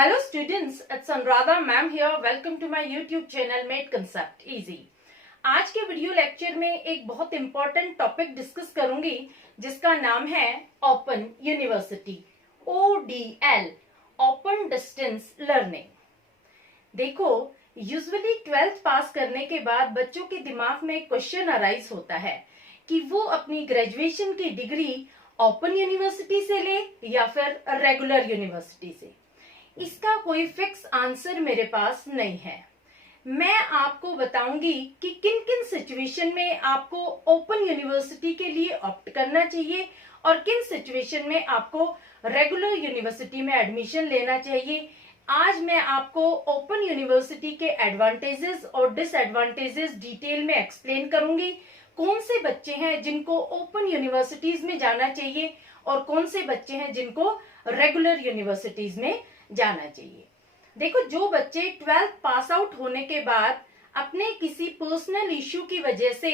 Hello students, it's Anuradha ma'am here. Welcome to my YouTube channel Made Concept Easy. आज के video lecture में एक बहुत important topic discuss करूंगी जिसका नाम है open university ODL, open distance learning. देखो, यूजुअली 12th पास करने के बाद बच्चों के दिमाग में क्वेश्चन अराइज होता है कि वो अपनी ग्रेजुएशन की डिग्री ओपन यूनिवर्सिटी से ले या फिर रेगुलर यूनिवर्सिटी से। इसका कोई फिक्स आंसर मेरे पास नहीं है। मैं आपको बताऊंगी कि किन किन सिचुएशन में आपको ओपन यूनिवर्सिटी के लिए ऑप्ट करना चाहिए और किन सिचुएशन में आपको रेगुलर यूनिवर्सिटी में एडमिशन लेना चाहिए। आज मैं आपको ओपन यूनिवर्सिटी के एडवांटेजेस और डिसएडवांटेजेस डिटेल में एक्सप्लेन करूंगी। कौन से बच्चे हैं जिनको ओपन यूनिवर्सिटीज में जाना चाहिए और कौन से बच्चे हैं जिनको रेगुलर यूनिवर्सिटीज में जाना चाहिए। देखो, जो बच्चे 12th पास आउट होने के बाद अपने किसी पर्सनल इश्यू की वजह से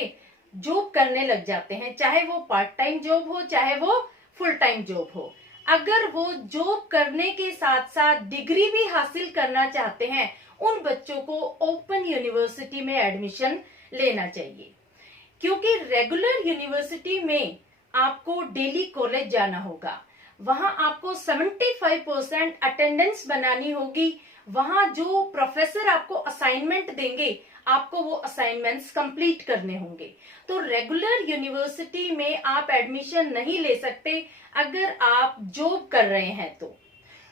जॉब करने लग जाते हैं, चाहे वो पार्ट टाइम जॉब हो चाहे वो फुल टाइम जॉब हो, अगर वो जॉब करने के साथ साथ डिग्री भी हासिल करना चाहते हैं, उन बच्चों को ओपन यूनिवर्सिटी में एडमिशन लेना चाहिए। क्योंकि रेगुलर यूनिवर्सिटी में आपको डेली कॉलेज जाना होगा, वहां आपको 75% अटेंडेंस बनानी होगी। वहां जो प्रोफेसर आपको असाइनमेंट देंगे, आपको वो असाइनमेंट्स कंप्लीट करने होंगे। तो रेगुलर यूनिवर्सिटी में आप एडमिशन नहीं ले सकते अगर आप जॉब कर रहे हैं तो।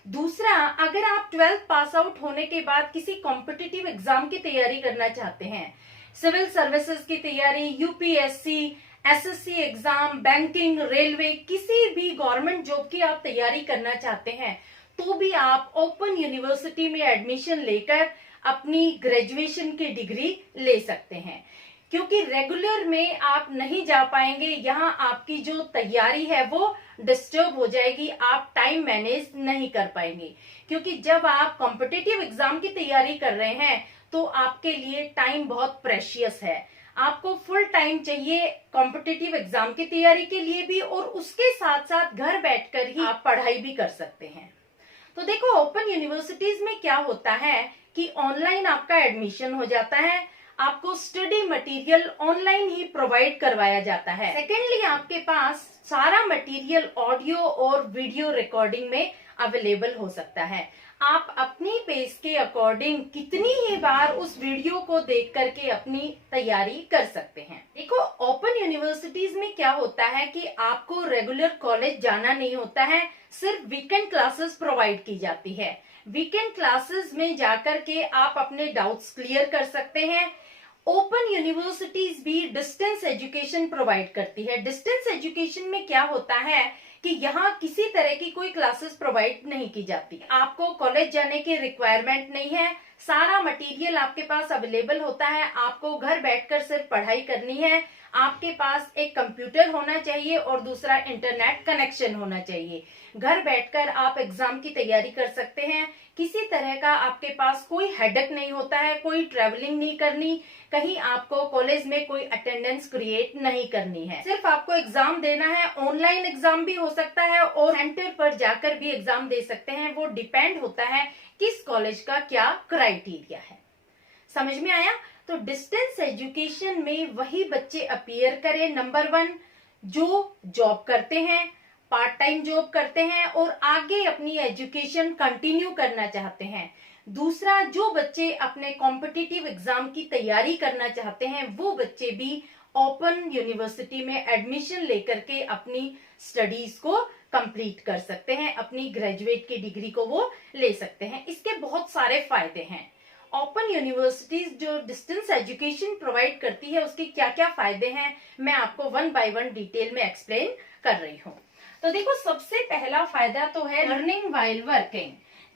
दूसरा, अगर आप 12th पास आउट होने के बाद किसी कॉम्पिटिटिव एग्जाम की तैयारी करना चाहते हैं, सिविल सर्विसेज की तैयारी, UPSC, SSC exam, banking, railway, किसी भी गवर्नमेंट जॉब की आप तैयारी करना चाहते हैं, तो भी आप ओपन यूनिवर्सिटी में एडमिशन लेकर अपनी ग्रेजुएशन की डिग्री ले सकते हैं। क्योंकि रेगुलर में आप नहीं जा पाएंगे, यहाँ आपकी जो तैयारी है वो डिस्टर्ब हो जाएगी, आप टाइम मैनेज नहीं कर पाएंगे। क्योंकि जब आप कॉम्पिटिटिव एग्जाम की तैयारी कर रहे हैं तो आपके लिए टाइम बहुत प्रेशियस है। आपको फुल टाइम चाहिए कॉम्पिटिटिव एग्जाम की तैयारी के लिए भी, और उसके साथ साथ घर बैठकर ही आप पढ़ाई भी कर सकते हैं। तो देखो, ओपन यूनिवर्सिटीज में क्या होता है कि ऑनलाइन आपका एडमिशन हो जाता है, आपको स्टडी मटेरियल ऑनलाइन ही प्रोवाइड करवाया जाता है। सेकेंडली, आपके पास सारा मटेरियल ऑडियो और वीडियो रिकॉर्डिंग में अवेलेबल हो सकता है। आप अपनी पेस के अकॉर्डिंग कितनी ही बार उस वीडियो को देख करके अपनी तैयारी कर सकते हैं। देखो, ओपन यूनिवर्सिटीज में क्या होता है कि आपको रेगुलर कॉलेज जाना नहीं होता है, सिर्फ वीकेंड क्लासेस प्रोवाइड की जाती है। वीकेंड क्लासेस में जाकर के आप अपने डाउट्स क्लियर कर सकते हैं। ओपन यूनिवर्सिटीज भी डिस्टेंस एजुकेशन प्रोवाइड करती है। डिस्टेंस एजुकेशन में क्या होता है कि यहाँ किसी तरह की कोई क्लासेस प्रोवाइड नहीं की जाती, आपको कॉलेज जाने की रिक्वायरमेंट नहीं है, सारा मटेरियल आपके पास अवेलेबल होता है, आपको घर बैठकर सिर्फ पढ़ाई करनी है। आपके पास एक कंप्यूटर होना चाहिए और दूसरा इंटरनेट कनेक्शन होना चाहिए। घर बैठकर आप एग्जाम की तैयारी कर सकते हैं। किसी तरह का आपके पास कोई हेडेक नहीं होता है, कोई ट्रेवलिंग नहीं करनी, कहीं आपको कॉलेज में कोई अटेंडेंस क्रिएट नहीं करनी है। सिर्फ आपको एग्जाम देना है। ऑनलाइन एग्जाम भी हो सकता है और सेंटर पर जाकर भी एग्जाम दे सकते हैं। वो डिपेंड होता है किस कॉलेज का क्या क्राइटेरिया है। समझ में आया? तो डिस्टेंस एजुकेशन में वही बच्चे अपीयर करें, नंबर 1, जो जॉब करते हैं, पार्ट टाइम जॉब करते हैं और आगे अपनी एजुकेशन कंटिन्यू करना चाहते हैं। दूसरा, जो बच्चे अपने कॉम्पिटिटिव एग्जाम की तैयारी करना चाहते हैं, वो बच्चे भी ओपन यूनिवर्सिटी में एडमिशन लेकर के अपनी स्टडीज को कंप्लीट कर सकते हैं, अपनी ग्रेजुएट की डिग्री को वो ले सकते हैं। इसके बहुत सारे फायदे हैं। ओपन यूनिवर्सिटीज जो डिस्टेंस एजुकेशन प्रोवाइड करती है, उसके क्या क्या फायदे हैं, मैं आपको 1 बाय 1 डिटेल में एक्सप्लेन कर रही हूँ। तो देखो, सबसे पहला फायदा तो है लर्निंग व्हाइल वर्किंग।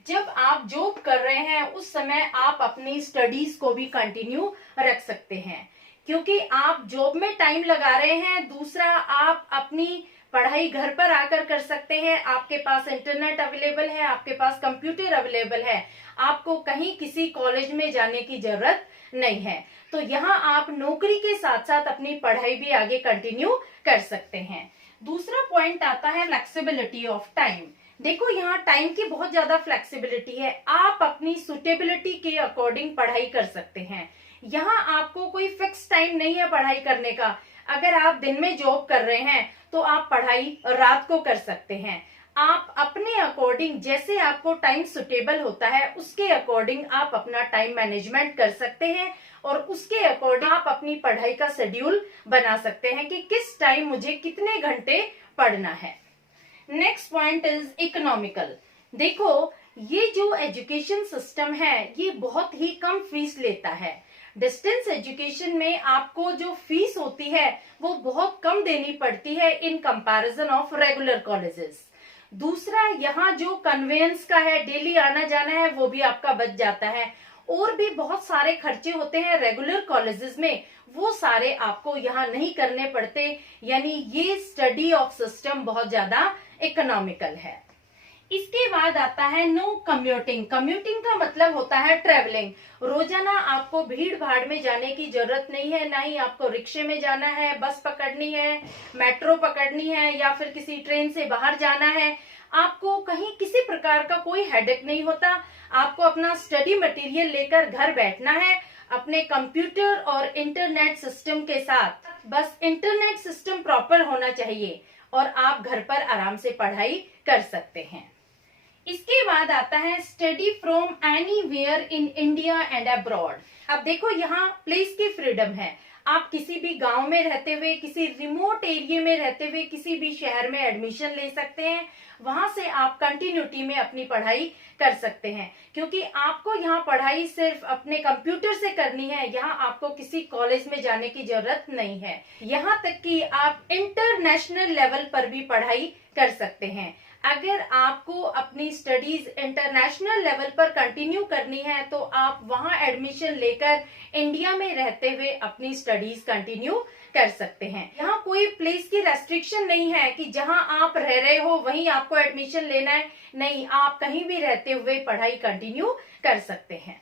जब आप जॉब कर रहे हैं उस समय आप अपनी स्टडीज को भी कंटिन्यू रख सकते हैं, क्योंकि आप जॉब में टाइम लगा रहे हैं। दूसरा, आप अपनी पढ़ाई घर पर आकर कर सकते हैं, आपके पास इंटरनेट अवेलेबल है, आपके पास कंप्यूटर अवेलेबल है, आपको कहीं किसी कॉलेज में जाने की जरूरत नहीं है। तो यहाँ आप नौकरी के साथ साथ अपनी पढ़ाई भी आगे कंटिन्यू कर सकते हैं। दूसरा पॉइंट आता है फ्लेक्सिबिलिटी ऑफ टाइम। देखो यहाँ टाइम की बहुत ज्यादा फ्लेक्सिबिलिटी है, आप अपनी सुटेबिलिटी के अकॉर्डिंग पढ़ाई कर सकते हैं। यहाँ आपको कोई फिक्स टाइम नहीं है पढ़ाई करने का। अगर आप दिन में जॉब कर रहे हैं तो आप पढ़ाई रात को कर सकते हैं। आप अपने अकॉर्डिंग जैसे आपको टाइम सुटेबल होता है उसके अकॉर्डिंग आप अपना टाइम मैनेजमेंट कर सकते हैं और उसके अकॉर्डिंग आप अपनी पढ़ाई का शेड्यूल बना सकते हैं कि किस टाइम मुझे कितने घंटे पढ़ना है। Next point is economical. देखो ये जो एजुकेशन सिस्टम है ये बहुत ही कम फीस लेता है। डिस्टेंस एजुकेशन में आपको जो फीस होती है वो बहुत कम देनी पड़ती है in comparison of regular colleges. दूसरा यहाँ जो कन्वेंस का है, डेली आना जाना है, वो भी आपका बच जाता है। और भी बहुत सारे खर्चे होते हैं रेगुलर कॉलेजेस में, वो सारे आपको यहाँ नहीं करने पड़ते। यानी ये स्टडी ऑफ सिस्टम बहुत ज्यादा इकोनॉमिकल है। इसके बाद आता है नो कम्यूटिंग। कम्यूटिंग का मतलब होता है ट्रेवलिंग। रोजाना आपको भीड़ भाड़ में जाने की जरूरत नहीं है, ना ही आपको रिक्शे में जाना है, बस पकड़नी है, मेट्रो पकड़नी है या फिर किसी ट्रेन से बाहर जाना है। आपको कहीं किसी प्रकार का कोई हेडेक नहीं होता। आपको अपना स्टडी मटेरियल लेकर घर बैठना है अपने कंप्यूटर और इंटरनेट सिस्टम के साथ। बस इंटरनेट सिस्टम प्रॉपर होना चाहिए और आप घर पर आराम से पढ़ाई कर सकते हैं। इसके बाद आता है study from anywhere in India and abroad. अब देखो यहाँ प्लेस की फ्रीडम है। आप किसी भी गांव में रहते हुए, किसी रिमोट एरिया में रहते हुए किसी भी शहर में एडमिशन ले सकते हैं। वहां से आप कंटिन्यूटी में अपनी पढ़ाई कर सकते हैं, क्योंकि आपको यहाँ पढ़ाई सिर्फ अपने कंप्यूटर से करनी है। यहाँ आपको किसी कॉलेज में जाने की जरूरत नहीं है। यहाँ तक कि आप इंटरनेशनल लेवल पर भी पढ़ाई कर सकते हैं। अगर आपको अपनी स्टडीज इंटरनेशनल लेवल पर कंटिन्यू करनी है तो आप वहां एडमिशन लेकर इंडिया में रहते हुए अपनी स्टडीज कंटिन्यू कर सकते हैं। यहाँ कोई प्लेस की रेस्ट्रिक्शन नहीं है कि जहां आप रह रहे हो वहीं आपको एडमिशन लेना है। नहीं, आप कहीं भी रहते हुए पढ़ाई कंटिन्यू कर सकते हैं।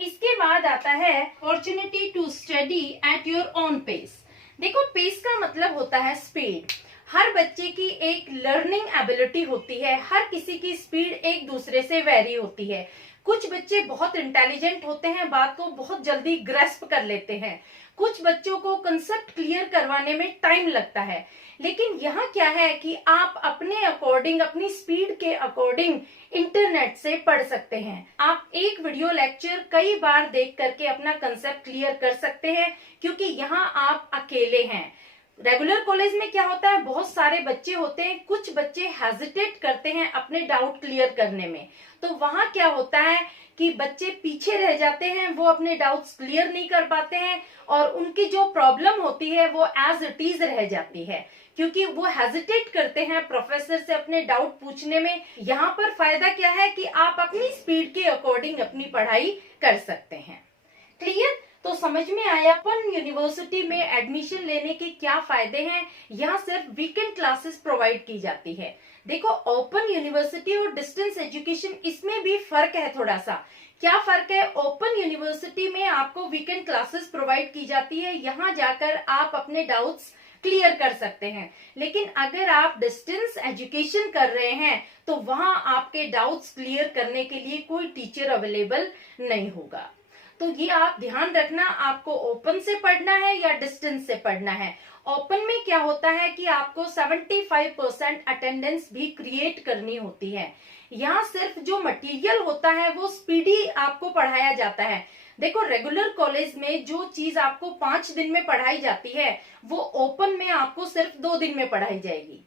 इसके बाद आता है opportunity to study at your own pace. देखो पेस का मतलब होता है स्पीड। हर बच्चे की एक लर्निंग एबिलिटी होती है। हर किसी की स्पीड एक दूसरे से वेरी होती है। कुछ बच्चे बहुत इंटेलिजेंट होते हैं, बात को बहुत जल्दी ग्रेस्प कर लेते हैं। कुछ बच्चों को कंसेप्ट क्लियर करवाने में टाइम लगता है। लेकिन यहाँ क्या है कि आप अपने अकॉर्डिंग, अपनी स्पीड के अकॉर्डिंग इंटरनेट से पढ़ सकते हैं। आप एक वीडियो लेक्चर कई बार देख करके अपना कंसेप्ट क्लियर कर सकते हैं, क्योंकि यहाँ आप अकेले हैं। रेगुलर कॉलेज में क्या होता है, बहुत सारे बच्चे होते हैं, कुछ बच्चे हेजिटेट करते हैं अपने डाउट क्लियर करने में। तो वहां क्या होता है कि बच्चे पीछे रह जाते हैं, वो अपने डाउट्स क्लियर नहीं कर पाते हैं और उनकी जो प्रॉब्लम होती है वो एज इट इज रह जाती है, क्योंकि वो हेजिटेट करते हैं प्रोफेसर से अपने डाउट पूछने में। यहाँ पर फायदा क्या है कि आप अपनी स्पीड के अकॉर्डिंग अपनी पढ़ाई कर सकते हैं। क्लियर? तो समझ में आया ओपन यूनिवर्सिटी में एडमिशन लेने के क्या फायदे हैं। यहाँ सिर्फ वीकेंड क्लासेस प्रोवाइड की जाती है। देखो ओपन यूनिवर्सिटी और डिस्टेंस एजुकेशन, इसमें भी फर्क है थोड़ा सा। क्या फर्क है? ओपन यूनिवर्सिटी में आपको वीकेंड क्लासेस प्रोवाइड की जाती है, यहाँ जाकर आप अपने डाउट्स क्लियर कर सकते हैं। लेकिन अगर आप डिस्टेंस एजुकेशन कर रहे हैं तो वहां आपके डाउट्स क्लियर करने के लिए कोई टीचर अवेलेबल नहीं होगा। तो ये आप ध्यान रखना, आपको ओपन से पढ़ना है या डिस्टेंस से पढ़ना है। ओपन में क्या होता है कि आपको 75% अटेंडेंस भी क्रिएट करनी होती है। यहाँ सिर्फ जो मटेरियल होता है वो स्पीडी आपको पढ़ाया जाता है। देखो रेगुलर कॉलेज में जो चीज आपको 5 दिन में पढ़ाई जाती है वो ओपन में आपको सिर्फ 2 दिन में पढ़ाई जाएगी।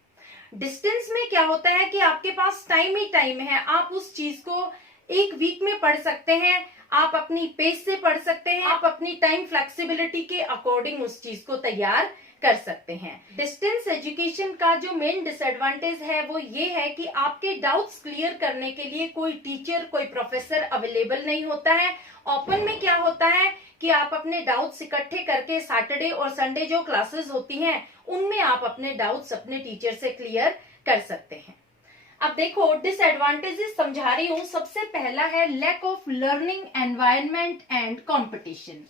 डिस्टेंस में क्या होता है कि आपके पास टाइम ही टाइम है, आप उस चीज को 1 वीक में पढ़ सकते हैं, आप अपनी पेस से पढ़ सकते हैं, आप अपनी टाइम फ्लेक्सिबिलिटी के अकॉर्डिंग उस चीज को तैयार कर सकते हैं। डिस्टेंस एजुकेशन का जो मेन डिसएडवांटेज है वो ये है कि आपके डाउट्स क्लियर करने के लिए कोई टीचर, कोई प्रोफेसर अवेलेबल नहीं होता है। ओपन में क्या होता है कि आप अपने डाउट्स इकट्ठे करके सैटरडे और संडे जो क्लासेस होती हैं उनमें आप अपने डाउट्स अपने टीचर से क्लियर कर सकते हैं। अब देखो डिसएडवांटेजेस समझा रही हूँ। सबसे पहला है lack of learning environment and competition.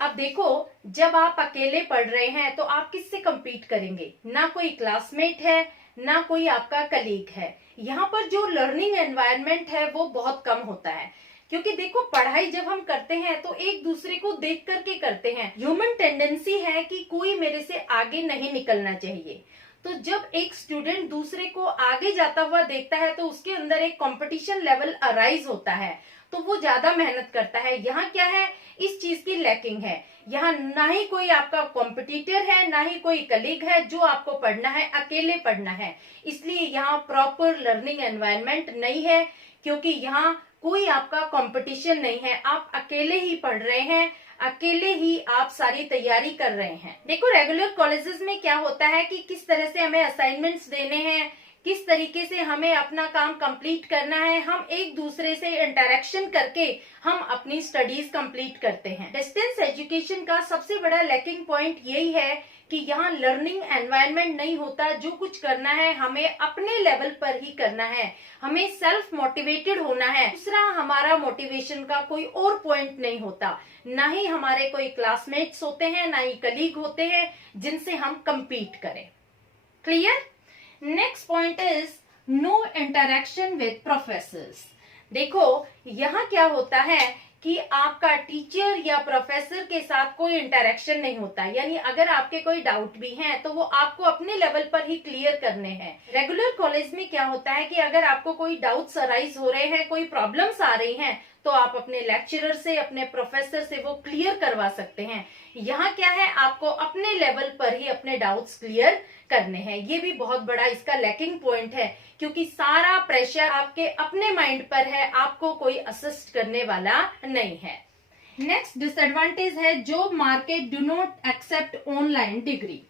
अब देखो जब आप अकेले पढ़ रहे हैं तो आप किससे compete करेंगे? ना कोई क्लासमेट है, ना कोई आपका कलीग है। यहाँ पर जो लर्निंग एनवायरनमेंट है वो बहुत कम होता है, क्योंकि देखो पढ़ाई जब हम करते हैं तो एक दूसरे को देख करके करते हैं। ह्यूमन टेंडेंसी है कि कोई मेरे से आगे नहीं निकलना चाहिए। तो जब एक स्टूडेंट दूसरे को आगे जाता हुआ देखता है तो उसके अंदर एक कंपटीशन लेवल अराइज होता है, तो वो ज्यादा मेहनत करता है। यहाँ क्या है, इस चीज की लैकिंग है। यहाँ ना ही कोई आपका कॉम्पिटिटर है, ना ही कोई कलीग है। जो आपको पढ़ना है अकेले पढ़ना है, इसलिए यहाँ प्रॉपर लर्निंग एनवायरनमेंट नहीं है, क्योंकि यहाँ कोई आपका कंपटीशन नहीं है। आप अकेले ही पढ़ रहे हैं, अकेले ही आप सारी तैयारी कर रहे हैं। देखो रेगुलर कॉलेजेस में क्या होता है कि किस तरह से हमें असाइनमेंट्स देने हैं, किस तरीके से हमें अपना काम कंप्लीट करना है, हम एक दूसरे से इंटरेक्शन करके हम अपनी स्टडीज कंप्लीट करते हैं। डिस्टेंस एजुकेशन का सबसे बड़ा लैकिंग पॉइंट यही है कि यहाँ लर्निंग एनवायरनमेंट नहीं होता। जो कुछ करना है हमें अपने लेवल पर ही करना है, हमें सेल्फ मोटिवेटेड होना है। दूसरा, हमारा मोटिवेशन का कोई और पॉइंट नहीं होता, ना ही हमारे कोई क्लासमेट्स होते हैं, ना ही कलीग होते हैं जिनसे हम compete करें। Clear? Next point is no interaction with professors. देखो यहाँ क्या होता है कि आपका टीचर या प्रोफेसर के साथ कोई इंटरेक्शन नहीं होता, यानी अगर आपके कोई डाउट भी हैं तो वो आपको अपने लेवल पर ही क्लियर करने हैं। रेगुलर कॉलेज में क्या होता है कि अगर आपको कोई डाउट्स अराइज हो रहे हैं, कोई प्रॉब्लम्स आ रही हैं, तो आप अपने लेक्चरर से, अपने प्रोफेसर से वो क्लियर करवा सकते हैं। यहाँ क्या है, आपको अपने लेवल पर ही अपने डाउट्स क्लियर करने हैं। ये भी बहुत बड़ा इसका लैकिंग पॉइंट है, क्योंकि सारा प्रेशर आपके अपने माइंड पर है, आपको कोई असिस्ट करने वाला नहीं है। नेक्स्ट डिसएडवांटेज है job market do not accept online degree.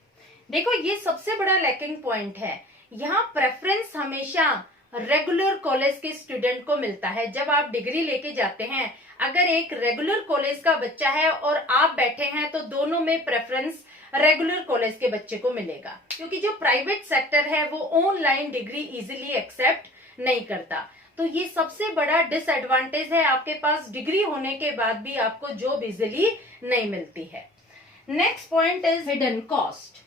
देखो ये सबसे बड़ा लैकिंग पॉइंट है। यहाँ प्रेफरेंस हमेशा रेगुलर कॉलेज के स्टूडेंट को मिलता है। जब आप डिग्री लेके जाते हैं, अगर एक रेगुलर कॉलेज का बच्चा है और आप बैठे हैं, तो दोनों में प्रेफरेंस रेगुलर कॉलेज के बच्चे को मिलेगा, क्योंकि जो प्राइवेट सेक्टर है वो ऑनलाइन डिग्री इजीली एक्सेप्ट नहीं करता। तो ये सबसे बड़ा डिसएडवांटेज है, आपके पास डिग्री होने के बाद भी आपको जॉब इजीली नहीं मिलती है। Next point is hidden cost.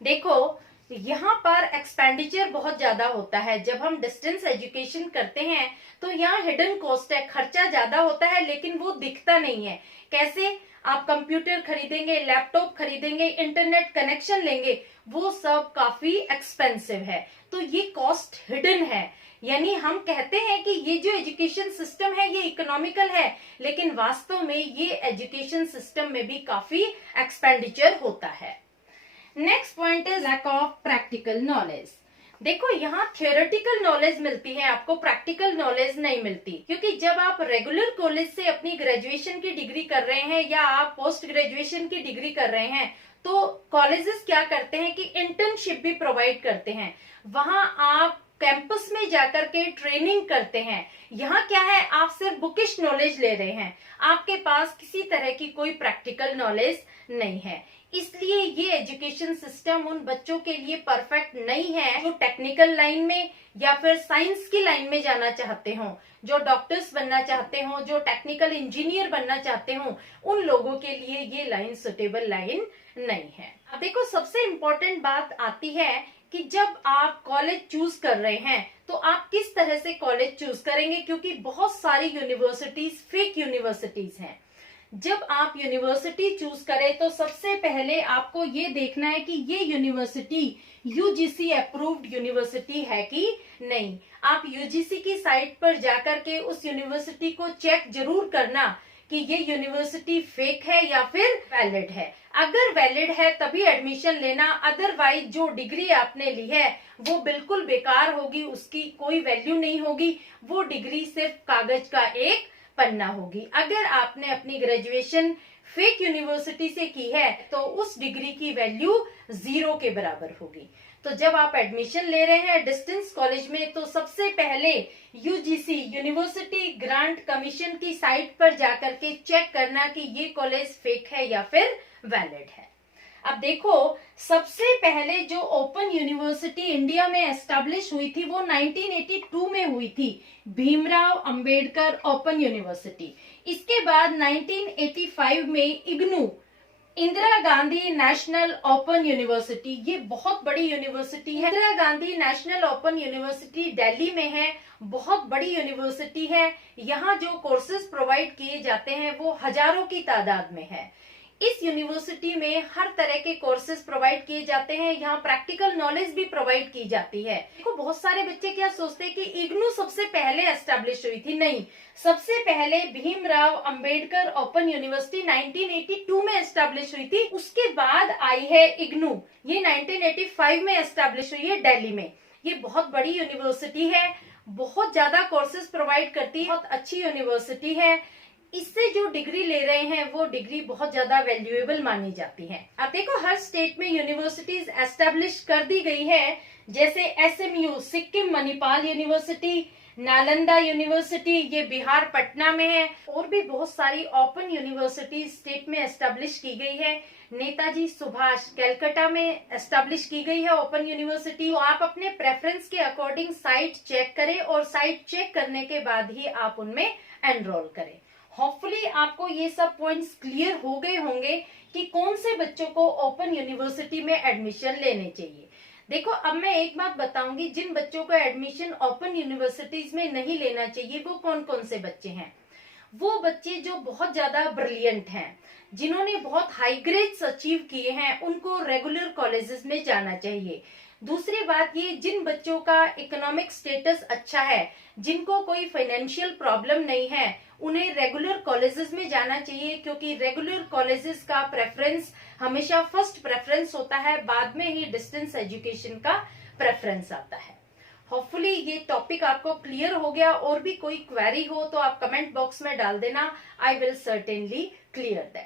देखो यहाँ पर एक्सपेंडिचर बहुत ज्यादा होता है। जब हम डिस्टेंस एजुकेशन करते हैं तो यहाँ हिडन कॉस्ट है, खर्चा ज्यादा होता है, लेकिन वो दिखता नहीं है। कैसे? आप कंप्यूटर खरीदेंगे, लैपटॉप खरीदेंगे, इंटरनेट कनेक्शन लेंगे, वो सब काफी एक्सपेंसिव है। तो ये कॉस्ट हिडन है, यानी हम कहते हैं कि ये जो एजुकेशन सिस्टम है ये इकोनॉमिकल है, लेकिन वास्तव में ये एजुकेशन सिस्टम में भी काफी एक्सपेंडिचर होता है। Next point is lack of practical knowledge. देखो यहाँ थियोरेटिकल नॉलेज मिलती है, आपको प्रैक्टिकल नॉलेज नहीं मिलती, क्योंकि जब आप रेगुलर कॉलेज से अपनी ग्रेजुएशन की डिग्री कर रहे हैं या आप पोस्ट ग्रेजुएशन की डिग्री कर रहे हैं, तो कॉलेजेस क्या करते हैं कि इंटर्नशिप भी प्रोवाइड करते हैं। वहां आप कैंपस में जाकर के ट्रेनिंग करते हैं। यहाँ क्या है, आप सिर्फ बुकिश नॉलेज ले रहे हैं, आपके पास किसी तरह की कोई प्रैक्टिकल नॉलेज नहीं है। इसलिए ये एजुकेशन सिस्टम उन बच्चों के लिए परफेक्ट नहीं है जो टेक्निकल लाइन में या फिर साइंस की लाइन में जाना चाहते हो, जो डॉक्टर्स बनना चाहते हो, जो टेक्निकल इंजीनियर बनना चाहते हो। उन लोगों के लिए ये लाइन सुटेबल लाइन नहीं है। अब देखो सबसे इम्पोर्टेंट बात आती है कि जब आप कॉलेज चूज कर रहे हैं तो आप किस तरह से कॉलेज चूज करेंगे, क्योंकि बहुत सारी यूनिवर्सिटीज फेक यूनिवर्सिटीज हैं। जब आप यूनिवर्सिटी चूज करें तो सबसे पहले आपको ये देखना है कि ये यूनिवर्सिटी यूजीसी अप्रूव्ड यूनिवर्सिटी है कि नहीं। आप यूजीसी की साइट पर जाकर के उस यूनिवर्सिटी को चेक जरूर करना कि ये यूनिवर्सिटी फेक है या फिर वैलिड है। अगर वैलिड है तभी एडमिशन लेना, अदरवाइज जो डिग्री आपने ली है वो बिल्कुल बेकार होगी, उसकी कोई वैल्यू नहीं होगी। वो डिग्री सिर्फ कागज का एक पन्ना होगी। अगर आपने अपनी ग्रेजुएशन फेक यूनिवर्सिटी से की है तो उस डिग्री की वैल्यू 0 के बराबर होगी। तो जब आप एडमिशन ले रहे हैं डिस्टेंस कॉलेज में, तो सबसे पहले यूजीसी यूनिवर्सिटी ग्रांट कमीशन की साइट पर जाकर के चेक करना कि ये कॉलेज फेक है या फिर वैलिड है। अब देखो सबसे पहले जो ओपन यूनिवर्सिटी इंडिया में एस्टेब्लिश हुई थी वो 1982 में हुई थी, भीमराव अंबेडकर ओपन यूनिवर्सिटी। इसके बाद 1985 में IGNOU Indira Gandhi national open university, ये बहुत बड़ी यूनिवर्सिटी है। Indira Gandhi national open university Delhi में है, बहुत बड़ी यूनिवर्सिटी है। यहाँ जो कोर्सेज प्रोवाइड किए जाते हैं वो हजारों की तादाद में है। इस यूनिवर्सिटी में हर तरह के कोर्सेज प्रोवाइड किए जाते हैं। यहाँ प्रैक्टिकल नॉलेज भी प्रोवाइड की जाती है। देखो, बहुत सारे बच्चे क्या सोचते हैं कि इग्नू सबसे पहले एस्टेब्लिश हुई थी। नहीं, सबसे पहले भीमराव अंबेडकर ओपन यूनिवर्सिटी 1982 में एस्टेब्लिश हुई थी। उसके बाद आई है इग्नू, ये 1985 में एस्टेब्लिश हुई है दिल्ली में। ये बहुत बड़ी यूनिवर्सिटी है, बहुत ज्यादा कोर्सेज प्रोवाइड करती है, बहुत अच्छी यूनिवर्सिटी है। इससे जो डिग्री ले रहे हैं वो डिग्री बहुत ज्यादा वैल्यूएबल मानी जाती है। अब देखो, हर स्टेट में यूनिवर्सिटीज एस्टेब्लिश कर दी गई है, जैसे SMU Sikkim Manipal university, Nalanda university ये बिहार पटना में है, और भी बहुत सारी ओपन यूनिवर्सिटी स्टेट में एस्टेब्लिश की गई है। नेताजी सुभाष कलकत्ता में एस्टेब्लिश की गई है ओपन यूनिवर्सिटी। तो आप अपने प्रेफरेंस के अकॉर्डिंग साइट चेक करें, और साइट चेक करने के बाद ही आप उनमें एनरोल करें। होपफुली आपको ये सब पॉइंट्स क्लियर हो गए होंगे कि कौन से बच्चों को ओपन यूनिवर्सिटी में एडमिशन लेने चाहिए। देखो, अब मैं एक बात बताऊंगी, जिन बच्चों को एडमिशन ओपन यूनिवर्सिटीज में नहीं लेना चाहिए वो कौन कौन से बच्चे हैं। वो बच्चे जो बहुत ज्यादा ब्रिलियंट हैं, जिन्होंने बहुत हाई ग्रेड्स अचीव किए हैं, उनको रेगुलर कॉलेजेस में जाना चाहिए। दूसरी बात, ये जिन बच्चों का इकोनॉमिक स्टेटस अच्छा है, जिनको कोई फाइनेंशियल प्रॉब्लम नहीं है, उन्हें रेगुलर कॉलेजेस में जाना चाहिए, क्योंकि रेगुलर कॉलेजेस का प्रेफरेंस हमेशा फर्स्ट प्रेफरेंस होता है, बाद में ही डिस्टेंस एजुकेशन का प्रेफरेंस आता है। होपफुली ये टॉपिक आपको क्लियर हो गया। और भी कोई क्वेरी हो तो आप कमेंट बॉक्स में डाल देना, I will certainly clear that.